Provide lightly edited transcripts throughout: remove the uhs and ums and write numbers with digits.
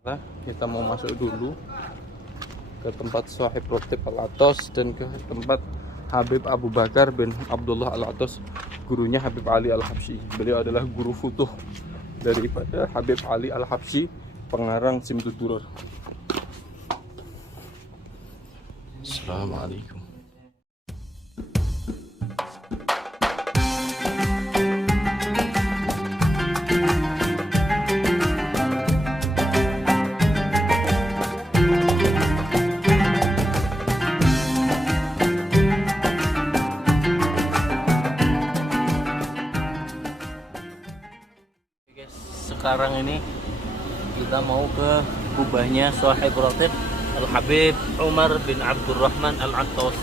Kita mau masuk dulu ke tempat Sahib Rotib Al-Atos dan ke tempat Habib Abu Bakar bin Abdullah Al-Atos, gurunya Habib Ali Al-Habsyi. Beliau adalah guru futuh daripada Habib Ali Al-Habsyi, pengarang Simtud Duror. Assalamualaikum. Sekarang ini kita mau ke kubahnya Sahib Rotib Al-Habib Umar bin Abdurrahman Al-Atos.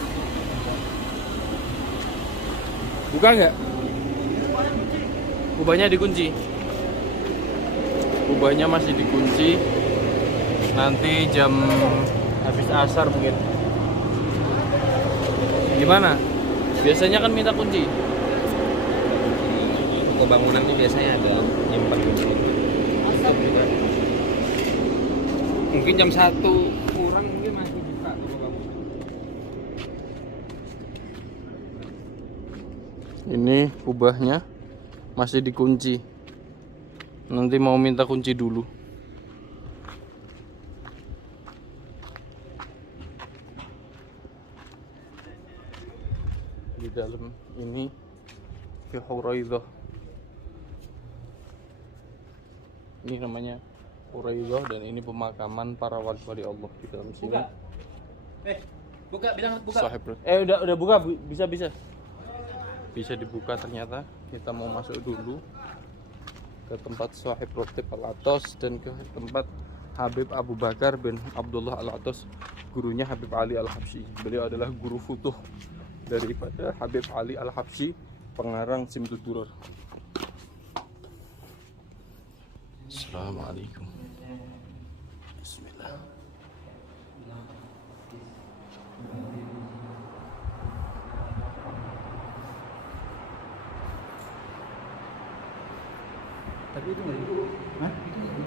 Buka nggak? Kubahnya dikunci. Kubahnya masih dikunci. Nanti jam habis asar mungkin. Gimana? Biasanya kan minta kunci. Toko bangunan ini biasanya ada nyimpan kunci. Mungkin jam 1 kurang mungkin masih buka toko bangunan. Ini kubahnya masih dikunci. Nanti mau minta kunci dulu. Di dalam ini fi Huraidah. Ini namanya Huraidah dan ini pemakaman para wali-wali Allah di dalam sini. Buka, bilang buka. Sahib. Udah buka, bisa. Bisa dibuka ternyata. Kita mau masuk dulu ke tempat Sahib Rotib Al-Atos dan ke tempat Habib Abu Bakar bin Abdullah Al-Atos, gurunya Habib Ali Al-Habsyi. Beliau adalah guru futuh daripada Habib Ali Al-Habsyi, pengarang Simtud Duror. Assalamualaikum. Bismillah. Tapi itu nggak itu, hah? Itu nggak itu.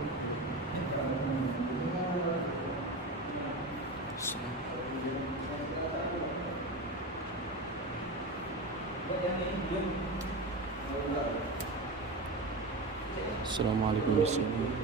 Assalamualaikum warahmatullahi.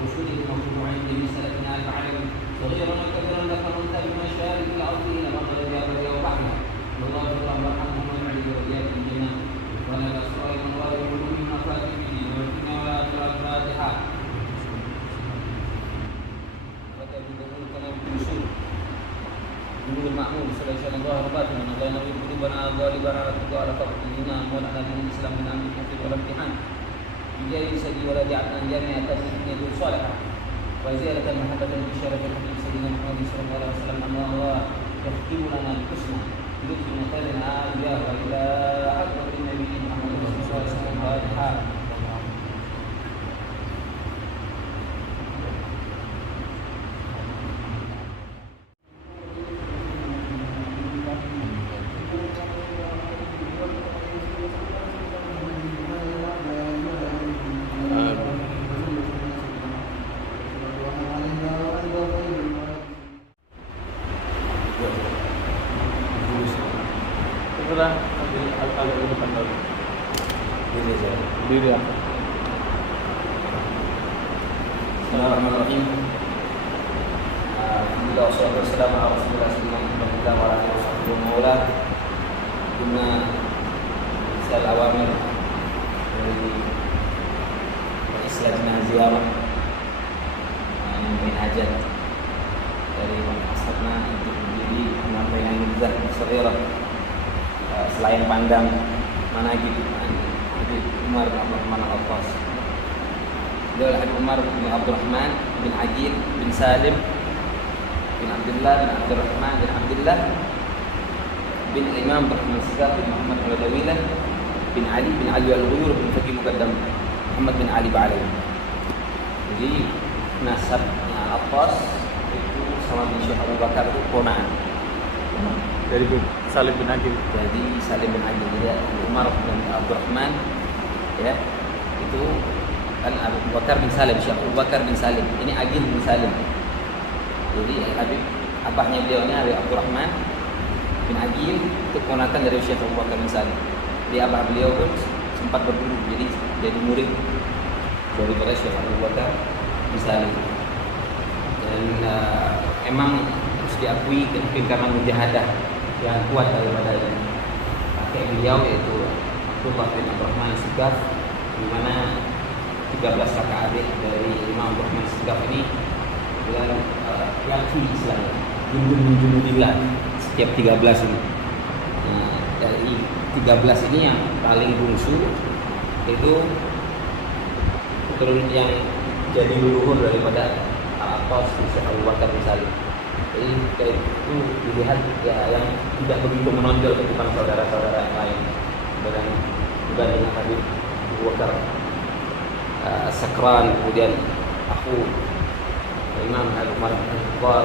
وشرك مشروعين برسالتنا العالم صغيرا الله اللهم ارحمهم واجعل ذرياتهم الجنة ولا تسرع من ظالم من مفاتيحه وفينا ولا ترى الفاتحة Nurul Ma'mun sallallahu alaihi wa sallam Allah nabi qulubana ghalibana ala tuqa ala fadlina mawlana din Islam min amin kafir wal imtihan bijai sadi wala ja'alna jami'atan min yadul salihah wa ziyaratan mahabbatan bi syarafil habib sayyidina Muhammad sallallahu alaihi wasallam Allah yahtimu lana bil husna yudkhil mutadana ya wa ila hadratin nabi Muhammad sallallahu alaihi wasallam Setelah agak ke depan dulu. Diri apa? Bismillahirrahmanirrahim. Alhamdulillah wassalatu wassalamu ala Rasulillah sallallahu alaihi wasallam. Guna sel awamir dari Islam ziarah yang hajat dari ashabna untuk menjadi menyampaikan izah sarirah selain pandang manaqib Habib Umar bin Abdurrahman Al-Attas. Beliau Habib Umar bin Abdurrahman bin Aqil bin Salim bin Abdullah bin Abdurrahman bin Abdullah bin Imam Rahman Sigaf bin Muhammad Al-Dawilah bin Ali bin Ali Al-Ghuyur bin Faqih Muqaddam Muhammad bin Ali Ba'alawi. Jadi nasabnya Al-Attas itu sama bin Syekh Abu Bakar itu ponaan Dari Salim bin Aqil. jadi Salim bin Aqil. Jadi Umar bin Abdurrahman ya itu kan Abu Bakar bin Salim, Syekh Abu Bakar bin Salim, ini Aqil bin Salim. Jadi Habib abahnya beliau ini Habib Abdurrahman bin Aqil itu keponakan dari Syekh Abu Bakar bin Salim. Di abah beliau pun sempat berguru, jadi murid daripada Syekh Abu Bakar bin Salim. Dan emang harus diakui mungkin karena mujahadah yang kuat daripada kakek beliau yaitu Abdullah bin Abdurrahman Sigaf, di mana 13 kakak adik dari Imam Abdurrahman Sigaf ini dengan yakfi istilahnya junjung-junjung setiap 13 ini. Nah, dari 13 ini yang paling bungsu itu turun yang jadi leluhur daripada Al-Attas Syekh Abu Bakar bin Salim. Jadi kayak itu dilihat ya yang tidak begitu menonjol ketika saudara-saudara yang lain dibanding Habib Abu Bakar Sakran, kemudian aku Imam Al-Umar Al-Qal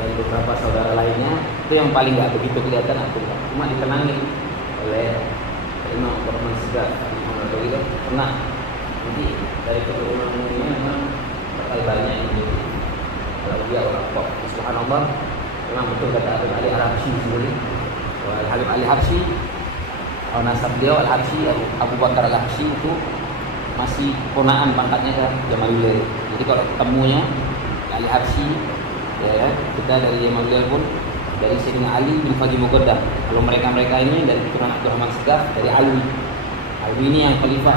dan beberapa saudara lainnya itu yang paling nggak begitu kelihatan aku cuma ditenangi oleh Imam Abdurrahman Sigaf itu pernah. Jadi dari keturunan ini memang bakal banyak ini kalau dia orang kok subhanallah memang betul kata Habib Ali Al-Habsyi sendiri. Habib Ali Al-Habsyi nasab beliau Al-Habsyi Abu Bakar Al-Habsyi itu masih ponaan pangkatnya ke Jamalullah. Jadi kalau ketemunya Ali Habsyi ya kita dari Jamalullah pun dari Sayyidina Ali bin Faqih Muqaddam. Kalau mereka ini dari keturunan Abdurrahman Sigaf dari Ali ini yang khalifah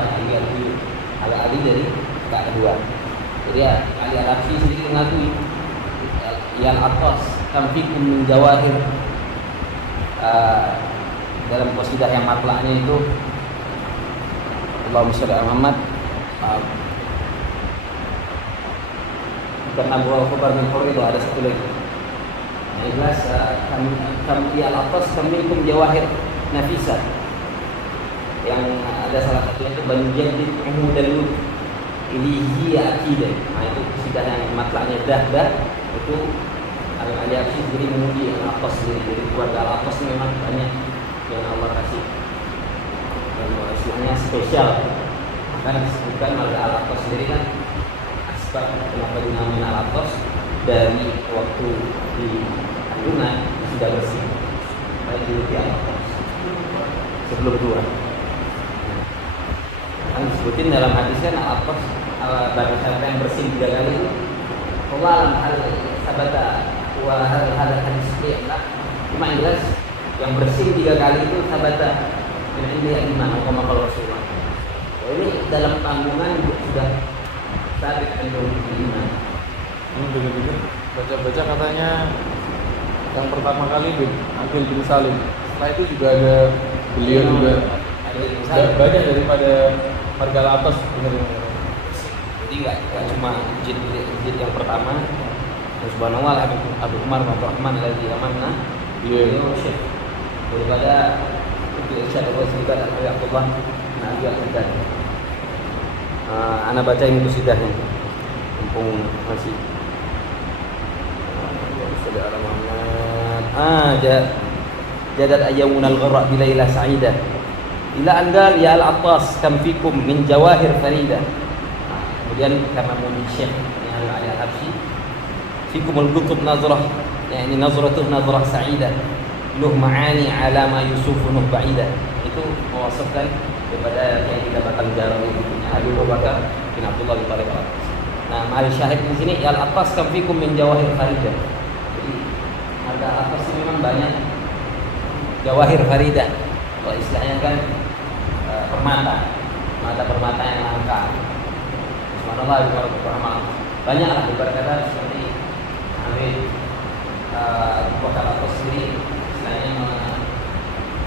Ali dari kakak kedua. Jadi Ali Al-Habsyi sendiri mengakui yang atas kamfikum min jawahir dalam qasidah yang matla'nya itu Allahumma sholli ala Muhammad bukan Abu Bakar bin Khori itu ada satu lagi. Nah, jelas kami Al-Attas kamfikum jawahir nafisah yang ada salah satunya itu banjir umudal ilhi akidah. Nah itu qasidah yang matla'nya dah itu Ali Habsyi sendiri memuji Al-Attas sendiri. Jadi keluarga Al-Attas memang banyak yang Allah kasih dan istilahnya spesial. Maka disebutkan oleh Al-Attas sendiri kan asbab kenapa dinamakan Al-Attas dari waktu di kandungan sudah bersih. Baik dulu di Al-Attas sebelum tua. Kan disebutin dalam hadis kan Al-Attas barang siapa yang bersih 3 kali itu Allah alam hal sabata wa hal hadis lah. Cuma yang jelas Yang bersin 3 kali itu sabata dan ini yang iman kama qala Rasulullah. Ini dalam tanggungan sudah sabit kandung iman. Ini begitu baca-baca katanya yang pertama kali Aqil bin Salim. Setelah itu juga ada beliau juga banyak daripada Marga Latos benar-benar. Jadi nggak cuma jid yang pertama. Subhanallah Abu Umar Abdurrahman alladzi amanna beliau syekh daripada Irsyad Rasul dan Abdullah Nabi Al-Haddad. Ana baca ini sidahnya mumpung masih saudara Muhammad. Jadat ayyamunal gharra bi lailah sa'idah ila angal ya al-attas kam fikum min jawahir farida. Kemudian karena muji syekh yang ada Habsyi fikumul qutub nazrah, yakni nazratuh nazrah sa'idah luh ma'ani ala ma yusufu nuh ba'idah. Itu mewasafkan daripada yang kita bakal jarang itu Abu Bakar bin Abdullah bin Thalib. Nah, mahal syahid di sini ya al-atas kam fikum min jawahir faridah. Jadi harga atas ini memang banyak jawahir faridah. Kalau istilahnya kan permata yang langka. Subhanallah di luar Rahman. Banyaklah berkata seperti Amir Bakar atas sendiri istilahnya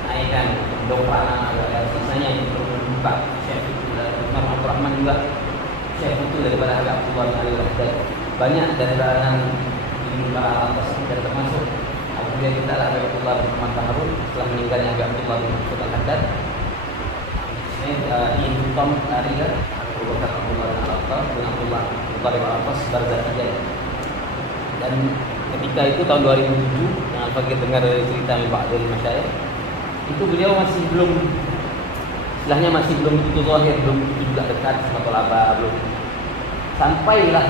menaikkan dongkrangan ada sisanya yang membuka Syekh Umar Abdurrahman juga Syekh itu daripada Habib Abdullah bin Al-Haddad. Banyak dari kalangan di para atas tidak termasuk kemudian kita lah Habib Abdullah bin Muhammad Harun setelah meninggalnya Habib Abdullah bin Al-Haddad. Ini di Tom Ariga Abu Bakar Abdullah bin Abdullah bin Al-Atas Barzakiyah. Dan ketika itu tahun 2007 yang Al-Fakir dengar dari cerita dari masyayikh itu beliau masih belum istilahnya masih belum begitu zahir, belum begitu juga dekat sama tolaba, belum sampailah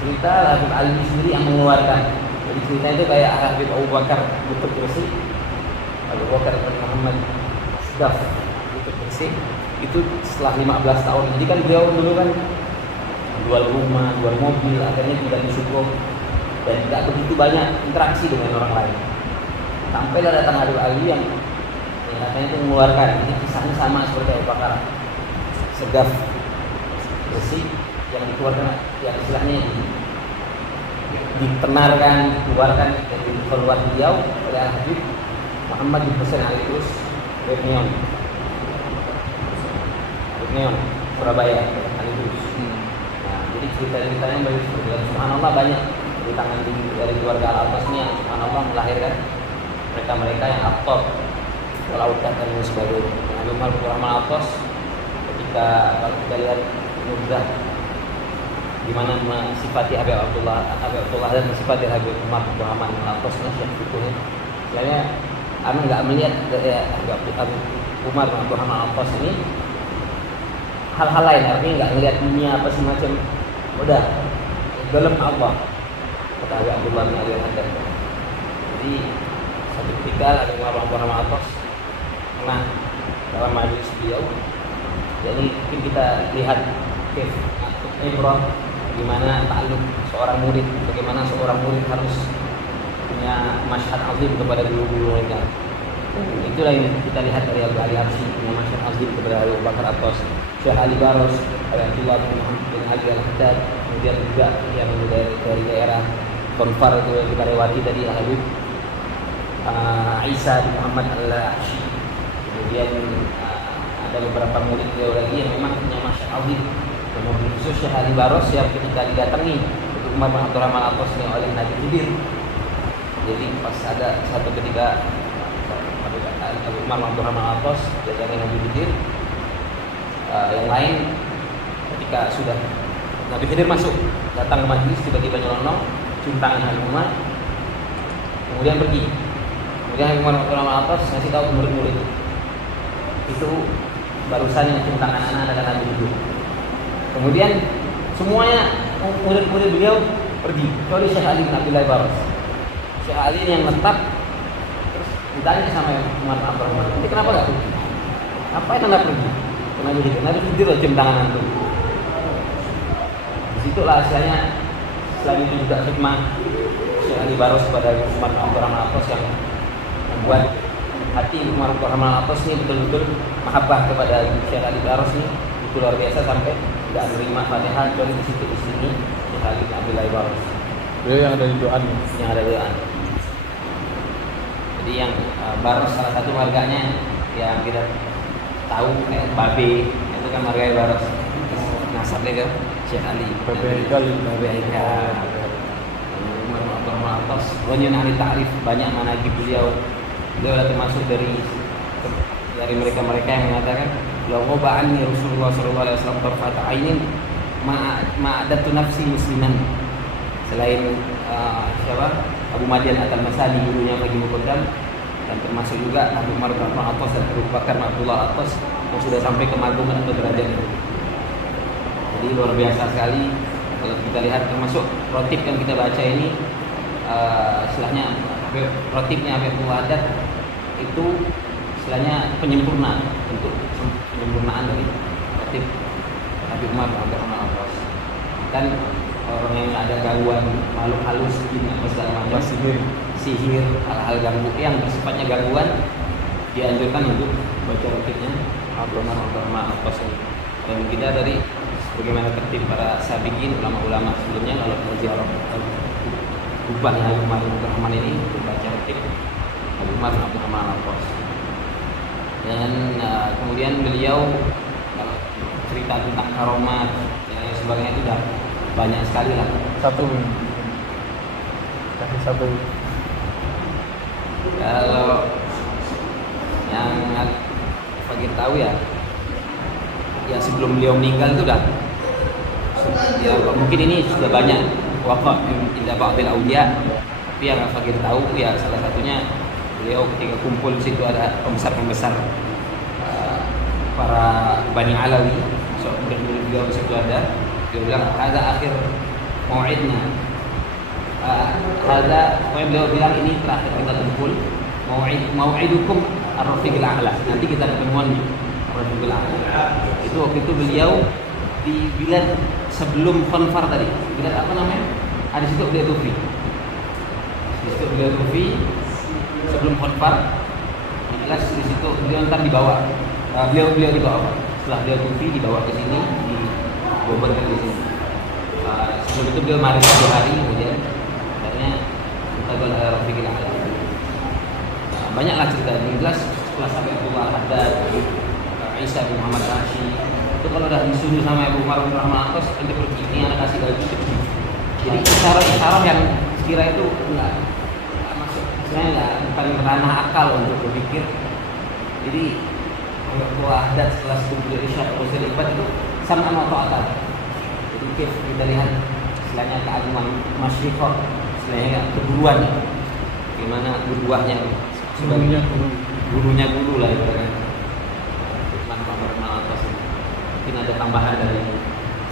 cerita Habib Ali sendiri yang mengeluarkan. Jadi cerita itu kayak Habib Abu Bakar Butut Gresik, Abu Bakar bin Muhammad Sedaf Butut Gresik itu setelah 15 tahun. Jadi kan beliau dulu kan jual rumah, jual mobil, akhirnya tinggal di Suko dan tidak begitu banyak interaksi dengan orang lain. Sampailah datang Habib Ali yang katanya itu mengeluarkan, ini kisahnya sama seperti Abu Bakar Sedaf Gresik yang dikeluarkan, yang istilahnya ditenarkan, dikeluarkan dari keluar beliau oleh Habib Muhammad bin Husain Al-Idrus Rebnion Surabaya Al-Idrus. Nah, jadi cerita-ceritanya bagi seperti itu. Subhanallah banyak di tangan dari keluarga Al-Abbas ini yang subhanallah melahirkan mereka-mereka yang aktor pelautan dan sebagainya. Nabi Muhammad Rahman Al-Abbas ketika kalau kita lihat Nurdah gimana mensifati Habib Abdullah dan mensifati Habib Umar Rahman Al-Abbas Syekh Fikuhnya. Sebenarnya Anda nggak melihat Habib Umar Rahman Al-Abbas ini hal-hal lain, artinya nggak melihat dunia apa semacam, udah dalam Allah kata Habib Abdullah bin Al-Haddad. Jadi satu ketika Habib Umar Rahman Al-Abbas pernah dalam majelis beliau, jadi mungkin kita lihat Ibrah bagaimana takluk seorang murid, bagaimana seorang murid harus punya masyhad azim kepada guru-guru mereka. Itulah yang kita lihat dari Abu Ali Habsyi, punya masyhad azim kepada Abu Bakar Atas, Syekh Ali Baros, Abdullah bin Muhammad bin Ali Al-Haddad, kemudian juga yang dari daerah Konfar itu yang kita lewati tadi Habib Isa bin Muhammad Al-Ahsyi. Kemudian ada beberapa murid beliau lagi yang memang punya masyhad azim. Kemudian khusus Syekh Ali Baros yang ketika didatangi Umar bin Abdurrahman Al-Atas oleh Nabi Khidir. Jadi pas ada satu ketika Umar bin Abdurrahman Al-Atas didatangi Nabi Khidir, yang lain ketika sudah Nabi Khidir masuk datang ke majelis tiba-tiba nyelonong cium tangan Habib Umar kemudian pergi. Kemudian Habib Umar bin Abdurrahman Al-Atas ngasih tahu ke murid-murid itu barusan yang cium tangan anak adalah Nabi Khidir. Kemudian semuanya murid-murid beliau pergi kecuali Syekh Ali bin Abdullah Baros. Syekh Ali yang tetap, terus ditanya sama Umar bin Abdurrahman, "Ini kenapa enggak pergi? Apa yang Anda pergi?" Nabi Khidir, Nabi Khidir loh cium tangan antum. Disitulah hasilnya. Selain itu juga hikmah Syekh Ali Baros pada Umar bin Abdurrahman Al-Atas yang membuat hati Umar bin Khattab ini betul-betul mahabbah kepada Syekh Ali Baros ini itu luar biasa sampai tidak menerima Fatihah kecuali di situ di sini Syekh Ali bin Abdullah Baros. Beliau yang ada di doa nih. Yang ada doa. Jadi yang Baros salah satu marganya yang kita tahu kayak Babe itu kan marga Baros. Nasabnya ke Syekh Ali. Babe Haikal. Babe Haikal. Umar bin Khattab banyak ahli ta'rif, banyak manaqib beliau. Beliau termasuk dari mereka-mereka yang mengatakan la ghoba'ani Rasulullah sallallahu alaihi wasallam tarfat ainin ma'adatu nafsi musliman. Selain siapa? Abu Madian Al-Masali gurunya bagi Muqaddam dan termasuk juga Abu Umar bin Khattab dan Abu Bakar bin Abdullah Atas yang sudah sampai ke magungan atau derajat itu. Jadi luar biasa sekali kalau kita lihat termasuk rotib yang kita baca ini istilahnya rotibnya Abdul Adat itu istilahnya penyempurna untuk penyempurnaan dari rotib Habib Umar bin Khattab. Dan orang yang ada gangguan makhluk halus jin apa segala macam sihir hal-hal ganggu yang sifatnya gangguan dianjurkan untuk baca rotibnya Abdul Umar bin Khattab ini. Dan kita dari bagaimana tertib para sabiqin ulama-ulama sebelumnya kalau ziarah kubahnya Umar bin Abdurrahman ini untuk baca rotib Umar bin Abdurrahman. Dan kemudian beliau kalau cerita tentang karomat dan lain sebagainya itu sudah banyak sekali lah. Kasih satu. Kalau yang bagi tahu ya sebelum beliau meninggal itu dah ya mungkin ini sudah banyak wafat tidak ba'dil aulia, tapi yang fakir tahu ya salah satunya beliau ketika kumpul di situ ada pembesar para Bani Alawi, kemudian beliau di situ ada, dia bilang ada akhir mau'idna, pokoknya beliau bilang ini terakhir kita kumpul, mau'idukum ar-rafiqil a'la, nanti kita ketemuan di ar-rafiqil a'la. Itu waktu itu beliau di bilad sebelum konfar tadi, bilad apa namanya? Ada situ beliau tufi. Di situ beliau tufi sebelum konfar. Jelas di situ beliau ntar dibawa. Beliau dibawa. Setelah beliau tufi dibawa ke sini, dibobarkan di sini. Sebelum itu beliau mari 2 hari kemudian akhirnya Muntaqal Rafiqil A'la. Banyaklah cerita yang jelas setelah sampai Abdullah Haddad, Isa bin Muhammad Rashid itu kalau udah disuruh sama Abu Umar bin Rahman Atas untuk pergi ini anak kasih gaji pergi. Jadi isyarat yang sekira itu enggak masuk, istilahnya enggak paling ranah akal untuk berpikir. Jadi Abdullah Haddad setelah sebelum isyarat Rasul Ibadah itu sama atau akal. Jadi kita lihat istilahnya keagungan masyriqah, istilahnya keguruan, bagaimana berbuahnya gurunya guru lah ibaratnya. Mungkin ada tambahan dari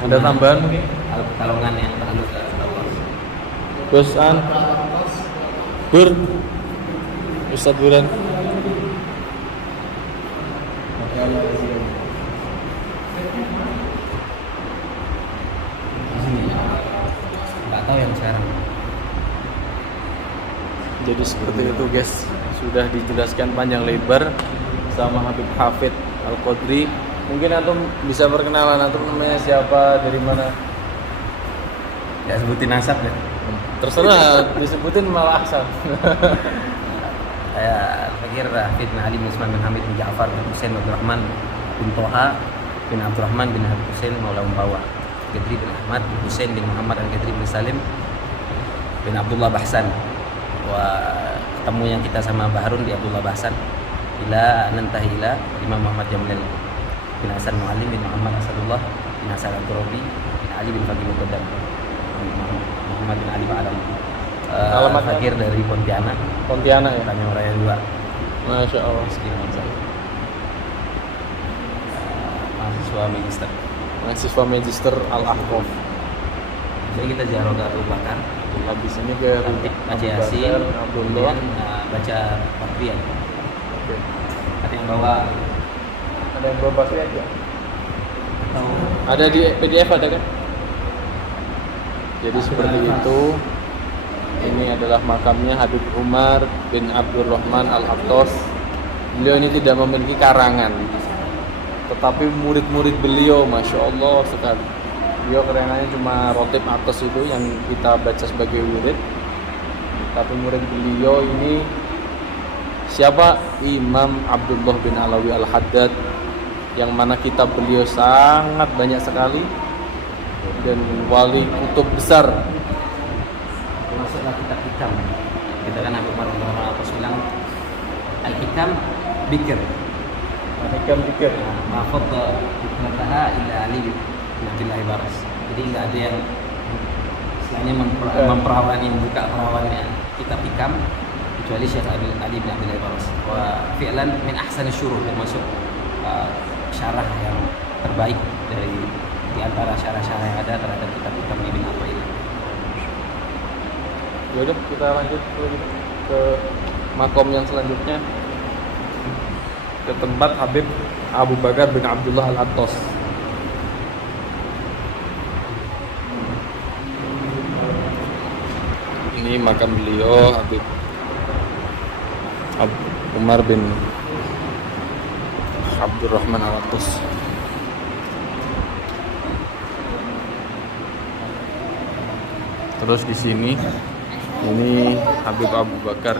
mungkin Pekalongan yang terlalu tahu. Gus Ustadz Buran. Nggak tahu yang sekarang. Jadi seperti itu guys, sudah dijelaskan panjang lebar sama Habib Hafid Al-Qadri. Mungkin antum bisa perkenalan, antum namanya siapa, dari mana? Ya sebutin nasab ya. Terserah, disebutin malah asal. Saya Fakir Hafid bin Ali bin Usman bin Hamid bin Ja'far bin Husain bin Abdurrahman bin Toha bin Abdurrahman bin Habib Husain Maula Umpawa, Qadri bin Ahmad bin Husain bin Muhammad Al-Qadri bin Salim bin Abdullah Bahsan. Wah, ketemu yang kita sama Baharun di Abdullah Bahsan ila nantahi ila Imam Muhammad Jamil bin Hasan Muallim bin Muhammad Asadullah bin Hasan Al-Turabi bin Ali bin Fakir Muqaddam Muhammad bin Ali Ba'alam. Alamat Fakir dari Pontianak ya. Tanjung Raya 2. Masya Allah. Mahasiswa Magister Al-Ahqaf. Jadi kita ziarah ke Abu Bakar, Habis ini ke baca Yasin, kemudian baca Fatihah. Oke. Ada yang bawa Fatihah ya? Ada di PDF ada kan? Jadi seperti itu. Ini adalah makamnya Habib Umar bin Abdurrahman Al-Attas. Beliau ini tidak memiliki karangan, tetapi murid-murid beliau, masya Allah sekali. Beliau karangannya cuma rotib atas itu yang kita baca sebagai wirid. Tapi murid beliau ini siapa? Imam Abdullah bin Alawi Al-Haddad, yang mana kitab beliau sangat banyak sekali, dan wali kutub besar. Termasuklah kitab-kitab. Kita kan Habib Umar bin Al-Attas bilang al-hikam bikir. Al-hikam bikir. Mafadda hikmataha illa Ali bin Abdullah Baras. Jadi nggak ada yang istilahnya memperawan, yang buka perawannya kitab hikam kecuali Syekh Ali bin Abdullah Baras. Wa fi'lan min ahsan syuruh, termasuk syarah yang terbaik dari di antara syarah-syarah yang ada terhadap kitab-kitab Ibn Athaillah. Ya udah, kita lanjut ke makom yang selanjutnya, ke tempat Habib Abu Bakar bin Abdullah Al-Attas. Ini makam beliau Habib Umar bin Abdurrahman Al-Attas. Terus di sini ini Habib Abu Bakar